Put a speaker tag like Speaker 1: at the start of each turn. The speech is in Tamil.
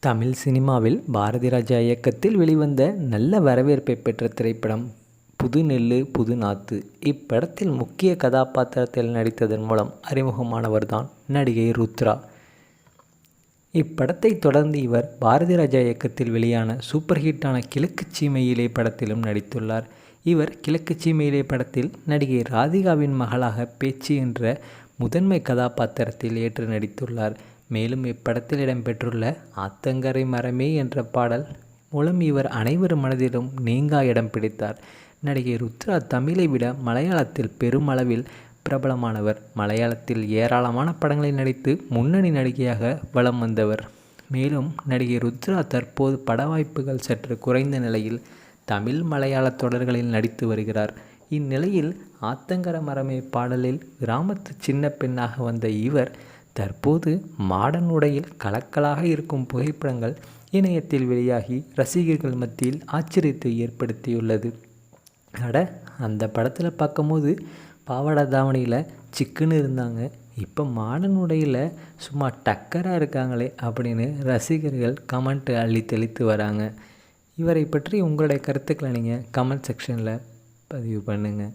Speaker 1: தமிழ் சினிமாவில் பாரதி ராஜா இயக்கத்தில் வெளிவந்த நல்ல வரவேற்பை பெற்ற திரைப்படம் புது நெல்லு புது நாத்து இப்படத்தில் முக்கிய கதாபாத்திரத்தில் நடித்ததன் மூலம் அறிமுகமானவர்தான் நடிகை ருத்ரா. இப்படத்தை தொடர்ந்து இவர் பாரதி ராஜா இயக்கத்தில் வெளியான சூப்பர் ஹிட்டான கிழக்கு சீமையிலே படத்திலும் நடித்துள்ளார். இவர் கிழக்கு சீமையிலே படத்தில் நடிகை ராதிகாவின் மகளாக பேச்சு என்ற முதன்மை கதாபாத்திரத்தில் ஏற்று நடித்துள்ளார். மேலும் இப்படத்தில் இடம்பெற்றுள்ள ஆத்தங்கரை மரமே என்ற பாடல் மூலம் இவர் அனைவர் மனதிலும் நீங்கா இடம் பிடித்தார். நடிகை ருத்ரா தமிழை விட மலையாளத்தில் பெருமளவில் பிரபலமானவர். மலையாளத்தில் ஏராளமான படங்களில் நடித்து முன்னணி நடிகையாக வலம் வந்தவர். மேலும் நடிகை ருத்ரா தற்போது பட வாய்ப்புகள் சற்று குறைந்த நிலையில் தமிழ் மலையாள தொடர்களில் நடித்து வருகிறார். இந்நிலையில் ஆத்தங்கர மரமே பாடலில் கிராமத்து சின்ன பெண்ணாக வந்த இவர் தற்போது மாடர்ன் உடையில் கலக்கலாக இருக்கும் புகைப்படங்கள் இணையத்தில் வெளியாகி ரசிகர்கள் மத்தியில் ஆச்சரியத்தை ஏற்படுத்தியுள்ளது. அட அந்த படத்தில் பார்க்கும்போது பாவாடை தாவணியில் சிக்குன்னு இருந்தாங்க. இப்போ மாடர்ன் உடையில் சும்மா டக்கராக இருக்காங்களே அப்படின்னு ரசிகர்கள் கமெண்ட் அள்ளி தெளித்து வராங்க. இவரை பற்றி உங்களுடைய கருத்துக்களை நீங்கள் கமெண்ட் செக்ஷனில் பதிவு பண்ணுங்கள்